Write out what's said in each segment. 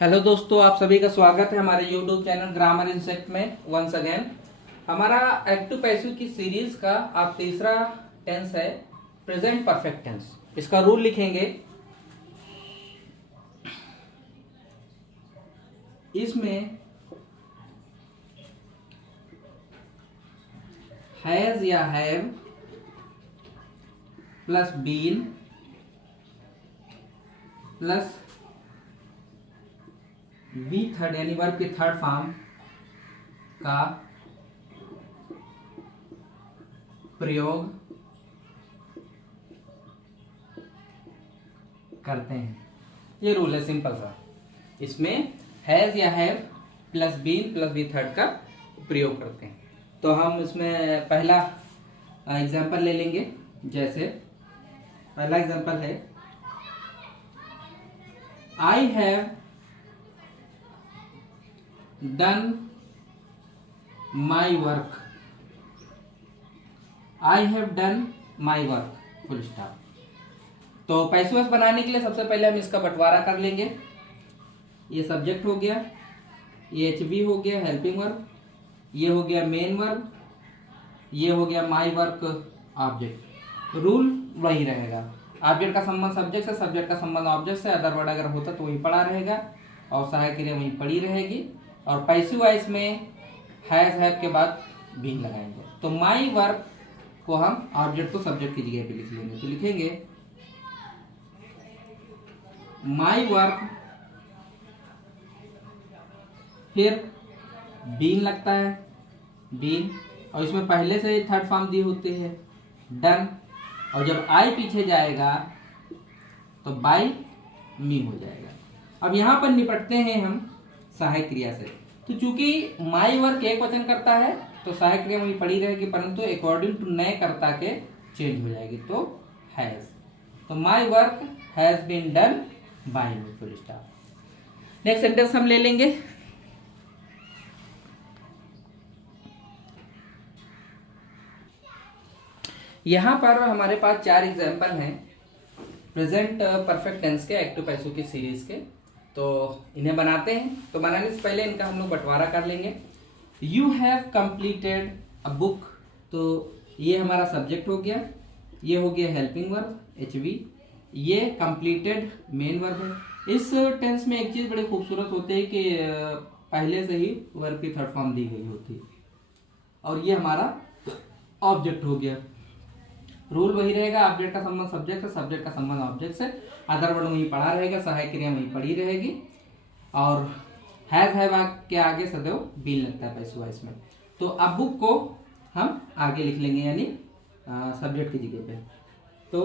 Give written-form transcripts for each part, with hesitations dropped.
Hello दोस्तों, आप सभी का स्वागत है हमारे यूट्यूब चैनल ग्रामर इंसेक्ट में वंस अगेन। हमारा एक्टिव पैसिव की सीरीज का आप तीसरा टेंस है प्रेजेंट परफेक्ट टेंस। इसका रूल लिखेंगे। इसमें हैज या have plus been plus V third यानी वर्ब के थर्ड फॉर्म का प्रयोग करते हैं। ये रूल है सिंपल सा। इसमें हैज या have plus been plus V third का प्रयोग करते हैं। तो हम इसमें पहला एग्जांपल ले लेंगे। जैसे पहला एग्जांपल है I have done my work. I have done my work full stop. तो पैसिव वॉइस बनाने के लिए सबसे पहले हम इसका बंटवारा कर लेंगे। ये सब्जेक्ट हो गया, ये एचवी हो गया हेल्पिंग वर्ब, ये हो गया मेन वर्ब, ये हो गया माई वर्क ऑब्जेक्ट। रूल वही रहेगा, ऑब्जेक्ट का संबंध सब्जेक्ट से, सब्जेक्ट का संबंध ऑब्जेक्ट से। अदर वर्ड अगर होता तो वही पड़ा रहेगा और सहायक क्रिया वही पड़ी रहेगी। और पैसिव वॉइस में हैज हैव के बाद बीन लगाएंगे। तो माई वर्क को हम ऑब्जेक्ट को सब्जेक्ट की जगह पे लिख लेंगे। तो लिखेंगे माई वर्क, फिर बीन लगता है बीन, और इसमें पहले से ही थर्ड फॉर्म दी होती है डन, और जब आई पीछे जाएगा तो बाई मी हो जाएगा। अब यहां पर निपटते हैं हम सहायक क्रिया से। तो चूंकि माई वर्क एक वचन करता है तो सहायक क्रिया वही पड़ी रहेगी, परंतु अकॉर्डिंग टू नए कर्ता के चेंज हो जाएगी। तो हैज, तो my work has been done by me full stop. Next sentence हम ले लेंगे। यहां पर हमारे पास चार एग्जाम्पल हैं प्रेजेंट परफेक्ट टेंस के एक्टिव पैसिव की सीरीज के। तो इन्हें बनाते हैं। तो बनाने से पहले इनका हम लोग बंटवारा कर लेंगे। You have completed a book, तो ये हमारा सब्जेक्ट हो गया, ये हो गया हेल्पिंग वर्ब एचवी, ये कंप्लीटेड मेन वर्ब है। इस टेंस में एक चीज बड़ी खूबसूरत होती है कि पहले से ही वर्ब की थर्ड फॉर्म दी गई होती है, और ये हमारा ऑब्जेक्ट हो गया। रूल वही रहेगा, ऑब्जेक्ट का संबंध सब्जेक्ट से, सब्जेक्ट का संबंध ऑब्जेक्ट से। अदर वर्ड वही पड़ा रहेगा, सहायक क्रिया वही पड़ी रहेगी, और हैज हैव के आगे सदैव बीन लगता है पैसिव वॉइस में। तो अब बुक को हम आगे लिख लेंगे, यानी सब्जेक्ट की जगह पे। तो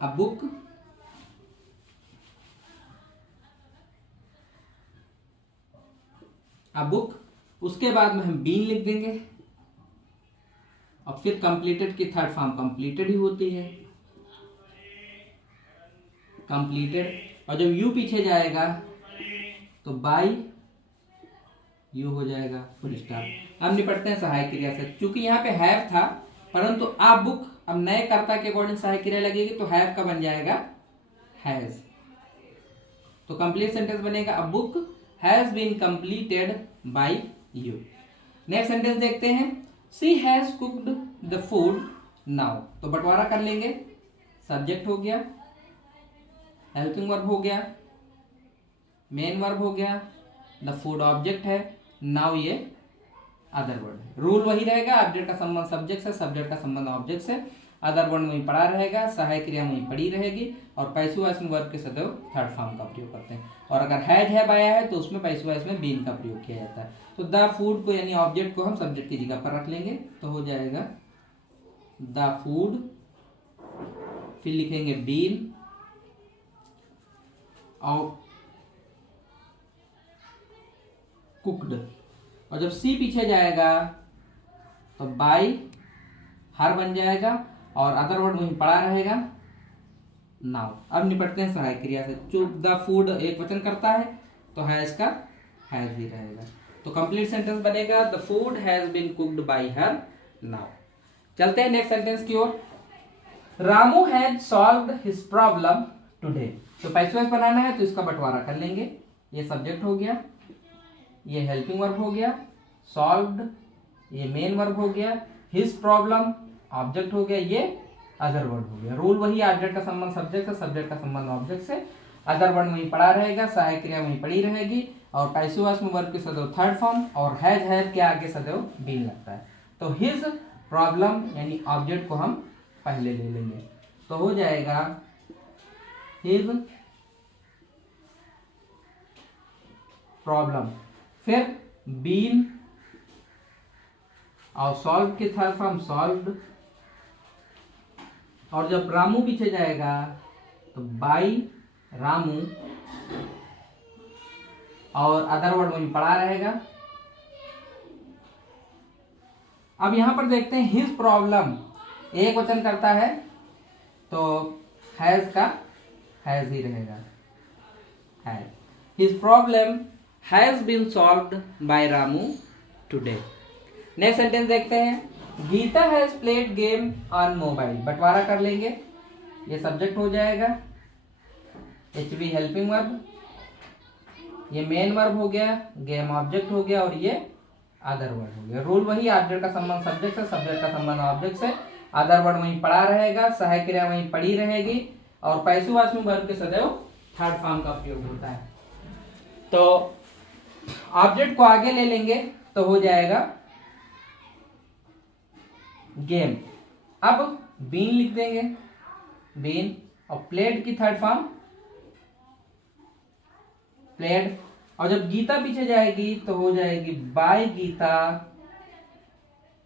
अब बुक, अब बुक, उसके बाद में हम बीन लिख देंगे, और फिर कंप्लीटेड की थर्ड फॉर्म कंप्लीटेड ही होती है कंप्लीटेड, और जब यू पीछे जाएगा तो बाई यू हो जाएगा फुल स्टॉप। अब निपटते हैं सहायक क्रिया से। चूंकि यहाँ पे हैव था, परंतु अब बुक, अब नए कर्ता के अकॉर्डिंग सहायक क्रिया लगेगी, तो हैव का बन जाएगा हैज। तो कंप्लीट सेंटेंस बनेगा a book has been completed by you. Next sentence देखते हैं। She has cooked the food now. तो बंटवारा कर लेंगे। सब्जेक्ट हो गया, हेल्पिंग वर्ब हो गया, मेन वर्ब हो गया, द फूड ऑब्जेक्ट है, नाउ ये अदर वर्ड है। रूल वही रहेगा, ऑब्जेक्ट का संबंध सब्जेक्ट से, सब्जेक्ट का संबंध ऑब्जेक्ट से। अदर वर्ड वही पड़ा रहेगा, सहायक क्रिया वही पड़ी रहेगी, और पैसिव वॉइस में वर्ब के सदैव थर्ड फॉर्म का प्रयोग करते हैं। और अगर हैज हैव आया है तो उसमें पैसिव वॉइस में बीन का प्रयोग किया जाता है। तो द फूड को यानी ऑब्जेक्ट को हम सब्जेक्ट की जगह पर रख लेंगे, तो हो जाएगा द फूड, फिर लिखेंगे बीन, और कुक्ड, और जब सी पीछे जाएगा तो बाई हर बन जाएगा, और अदर वर्ड वहीं पड़ा रहेगा नाउ। अब निपटते हैं सहायक क्रिया से। जो द फूड एक वचन करता है तो हैज का हैज ही रहेगा। तो कंप्लीट सेंटेंस बनेगा the food has been cooked by her now. चलते हैं नेक्स्ट सेंटेंस की ओर। Ramu has solved his problem today. तो पैसिव वॉइस बनाना है तो इसका बंटवारा कर लेंगे। ये सब्जेक्ट हो गया, ये हेल्पिंग वर्ब हो गया, सॉल्व्ड ये मेन वर्ब हो गया, हिज प्रॉब्लम ऑब्जेक्ट हो गया, ये अदर वर्ड हो गया। रूल वही, ऑब्जेक्ट का संबंध सब्जेक्ट से, सब्जेक्ट का संबंध ऑब्जेक्ट से, अदर वर्ड वहीं पड़ा रहेगा, सहायक क्रिया वहीं पड़ी रहेगी, और पैसिव वॉइस में वर्ब के सदैव थर्ड फॉर्म और हैज के आगे सदैव बीन लगता है। तो हिज प्रॉब्लम यानी ऑब्जेक्ट को हम पहले ले लेंगे, तो हो जाएगा हिज प्रॉब्लम, फिर बीन और सॉल्व के थर्ड फॉर्म सॉल्व्ड, और जब रामू पीछे जाएगा तो बाई रामू, और अदर वर्ड वहीं पड़ा रहेगा। अब यहां पर देखते हैं हिज प्रॉब्लम एक वचन करता है तो हैज का हैज ही रहेगा, has. His problem has been solved by Ramu today. Next sentence देखते हैं, Geeta has played game on mobile. बंटवारा कर लेंगे, ये सब्जेक्ट हो जाएगा, HV हेल्पिंग वर्ब, ये मेन वर्ब हो गया, गेम ऑब्जेक्ट हो गया, और ये अदर वर्ड हो गया। रूल वही, ऑब्जेक्ट का संबंध सब्जेक्ट से, सब्जेक्ट का संबंध ऑब्जेक्ट से, अदर वर्ड वहीं पड़ा रहेगा, सहायक क्रिया वहीं पड़ी रहेगी, और पैसिव वॉइस में वर्ब के सदैव थर्ड फॉर्म का प्रयोग होता है। तो ऑब्जेक्ट को आगे ले लेंगे तो हो जाएगा गेम। अब बीन लिख देंगे, बीन, और प्लेड की थर्ड फॉर्म प्लेड, और जब गीता पीछे जाएगी तो हो जाएगी by Geeta,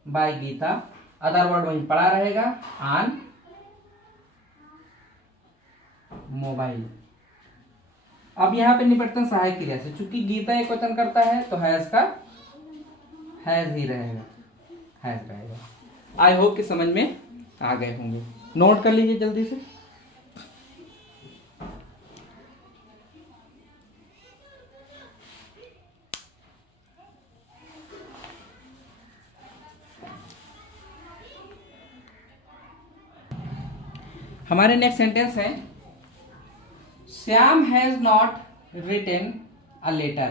by Geeta, other word वहीं पड़ा रहेगा, ऑन मोबाइल। अब यहां पे निपटते हैं सहायक क्रिया से, चूंकि गीता एक वचन करता है तो हैज का हैज ही रहेगा, हैज रहेगा। आई होप कि समझ में आ गए होंगे, नोट कर लीजिए जल्दी से। हमारे नेक्स्ट सेंटेंस है, Shyam has not written a letter.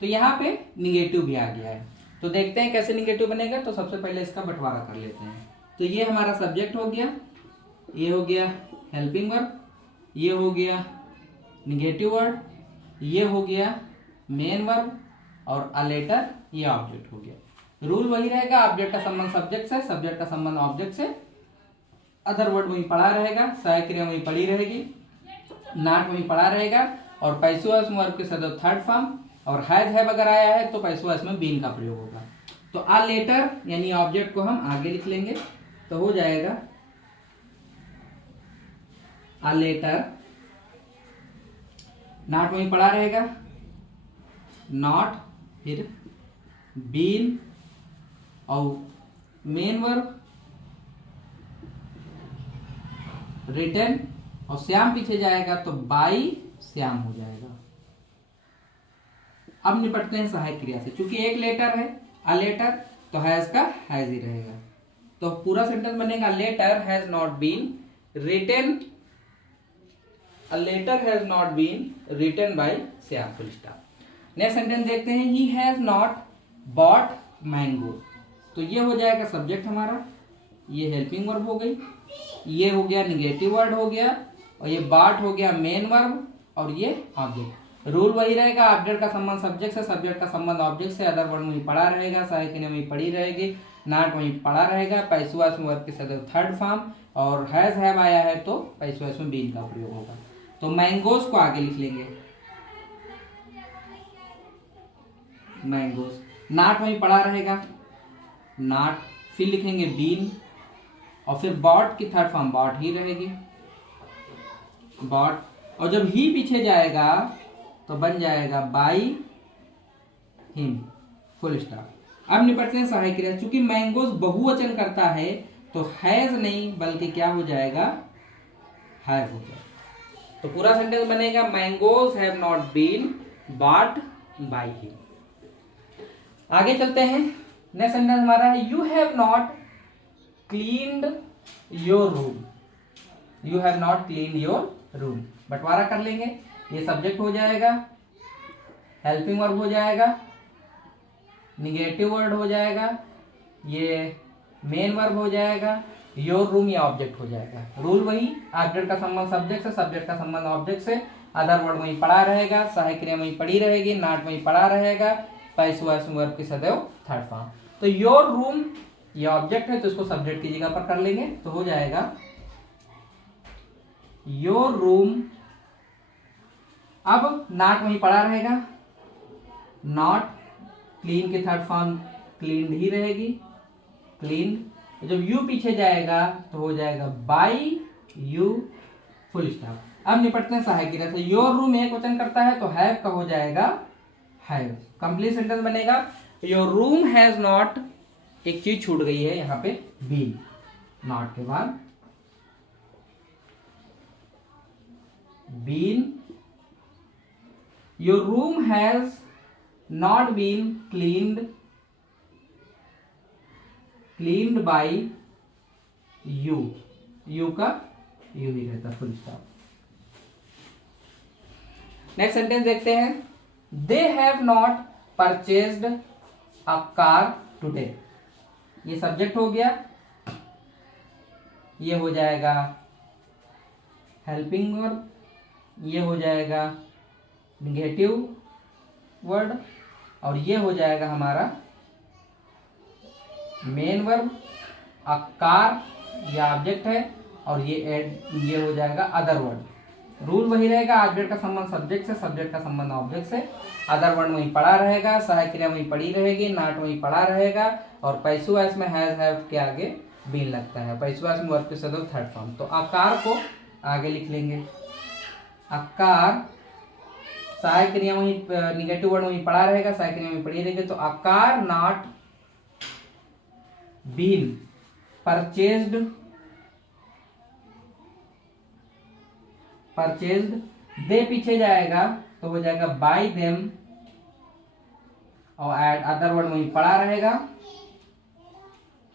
तो यहाँ पे निगेटिव भी आ गया है, तो देखते हैं कैसे निगेटिव बनेगा। तो सबसे पहले इसका बंटवारा कर लेते हैं। तो ये हमारा सब्जेक्ट हो गया, ये हो गया हेल्पिंग वर्ब, ये हो गया निगेटिव वर्ड, ये हो गया मेन वर्ब, और अ लेटर ये ऑब्जेक्ट हो गया। रूल वही रहेगा, ऑब्जेक्ट का संबंध सब्जेक्ट से, सब्जेक्ट का संबंध ऑब्जेक्ट से, अदर वर्ड वहीं पड़ा रहेगा, सहायक क्रिया वहीं पड़ी रहेगी, नॉट वहीं पड़ा रहेगा, और पैसिव वॉइस में वर्ब के सदैव थर्ड फॉर्म, और हैव अगर आया है तो पैसिव वॉइस में बीन का प्रयोग होगा। तो अ लेटर यानी ऑब्जेक्ट को हम आगे लिख लेंगे, तो हो जाएगा अ लेटर, नॉट वहीं पड़ा रहेगा, नॉट, फिर बीन और मेन वर्ब, रिटन, और श्याम पीछे जाएगा तो बाई श्याम हो जाएगा। अब निपटते हैं सहायक क्रिया से, क्योंकि एक लेटर है अ लेटर, तो हैज का हैज ही रहेगा। तो पूरा सेंटेंस बनेगा, letter has not been written, a letter has not been written by Shyam, full stop. Next sentence देखते हैं, he has not bought mango. तो ये हो जाएगा सब्जेक्ट हमारा, ये हेल्पिंग वर्ब हो गई, ये हो गया निगेटिव वर्ड हो गया, और ये बाट हो गया मेन वर्ब, और ये ऑब्जेक्ट। रूल वही रहेगा, ऑब्जेक्ट का संबंध सब्जेक्ट से, सब्जेक्ट का संबंध ऑब्जेक्ट से, अदर वर्ड वहीं पड़ा रहेगा, सहायक क्रिया वहीं पड़ी रहेगी, नॉट वहीं पड़ा रहेगा, पैसिव वॉइस में वर्ब के सदैव थर्ड फॉर्म, और हैव आया है तो पैसिव वॉइस में बीन का प्रयोग होगा। तो मैंगोज को आगे लिख लेंगे, मैंगोज, नॉट वहीं पड़ा रहेगा, नॉट, फिर लिखेंगे बीन, और फिर बॉट की थर्ड फॉर्म बॉट ही रहेगी, बॉट, और जब ही पीछे जाएगा तो बन जाएगा बाई हिम, फुल स्टॉप। अब निपटते हैं सहायक क्रिया, चूंकि मैंगोज बहुवचन करता है तो हैज नहीं बल्कि क्या हो जाएगा, हैव हो जाएगा। तो पूरा सेंटेंस बनेगा, mangoes have not been bought by him. आगे चलते हैं, नेक्स्ट सेंटेंस हमारा है, you have not cleaned your room, you have not cleaned your room. बंटवारा कर लेंगे। ये सब्जेक्ट हो जाएगा, हेल्पिंग वर्ब हो जाएगा, निगेटिव वर्ड हो जाएगा, ये मेन वर्ब हो जाएगा, योर रूम या ऑब्जेक्ट हो जाएगा। रूल वही, ऑब्जेक्ट का संबंध सब्जेक्ट से, सब्जेक्ट का संबंध ऑब्जेक्ट से, अदर वर्ड वहीं पड़ा रहेगा, सहायक क्रिया वहीं पड़ी रहेगी, नॉट वहीं पड़ा रहेगा, पैसिव वर्ब की सदैव थर्ड फॉर्म। तो योर रूम ये ऑब्जेक्ट है तो इसको सब्जेक्ट की जगह पर कर लेंगे, तो हो जाएगा योर रूम। अब नॉट वहीं पड़ा रहेगा, नॉट क्लीन की थर्ड फॉर्म क्लीन ही रहेगी, क्लीन। जब यू पीछे जाएगा तो हो जाएगा बाई यू फुल स्टॉप। अब निपटते हैं सहायक क्रिया से। योर रूम एक वचन करता है तो हैव का हो जाएगा हैव। कंप्लीट सेंटेंस बनेगा योर रूम हैज नॉट, एक चीज छूट गई है यहां पे, बीन, नॉट के बाद been. Your room has not been cleaned, cleaned by you, you का यू ही रहता, फुल स्टॉप। नेक्स्ट सेंटेंस देखते हैं। They have not purchased a car today. ये सब्जेक्ट हो गया, ये हो जाएगा हेल्पिंग वर्ब, ये हो जाएगा निगेटिव वर्ड, और ये हो जाएगा हमारा मेन वर्ब। अ कार या ऑब्जेक्ट है, और ये हो जाएगा अदर वर्ड। रूल वही रहेगा, ऑब्जेक्ट का संबंध सब्जेक्ट से, सब्जेक्ट का संबंध ऑब्जेक्ट से, अदर वर्ड वहीं पड़ा रहेगा, सहायक क्रिया वहीं पड़ी रहेगी, नॉट वहीं पड़ा रहेगा, और पैसिव वॉइस में हैज हैव के आगे बीन लगता है। पैसिव वॉइस में वर्ब की सदैव थर्ड फॉर्म। तो आकार को आगे लिख लेंगे, आकार, सहायक क्रिया वहीं, निगेटिव वर्ड वहीं पड़ा रहेगा, सहायक क्रिया वहीं पड़ी रहेगी, तो आकार नॉट बीन परचेज्ड, परचेज्ड। दे पीछे जाएगा तो हो जाएगा बाय देम, और एड अदर वर्ड वहीं पड़ा रहेगा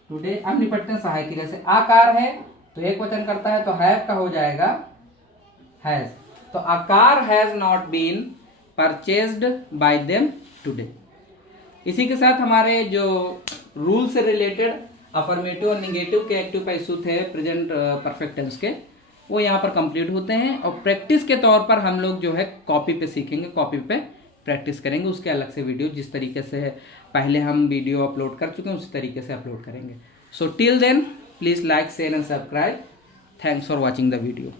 टुडे। अब निपटते हैं सहायक क्रिया से। आकार है तो एक वचन करता है तो हैव का हो जाएगा हैज। तो a car has not been purchased by them today. इसी के साथ हमारे जो रूल से रिलेटेड अफर्मेटिव और निगेटिव के एक्टिव पैसिव थे प्रेजेंट परफेक्ट टेंस के, वो यहाँ पर कंप्लीट होते हैं। और प्रैक्टिस के तौर पर हम लोग जो है कॉपी पे सीखेंगे, कॉपी पे प्रैक्टिस करेंगे। उसके अलग से वीडियो, जिस तरीके से पहले हम वीडियो अपलोड कर चुके हैं उसी तरीके से अपलोड करेंगे। So till then please like, share and subscribe. Thanks for watching the video.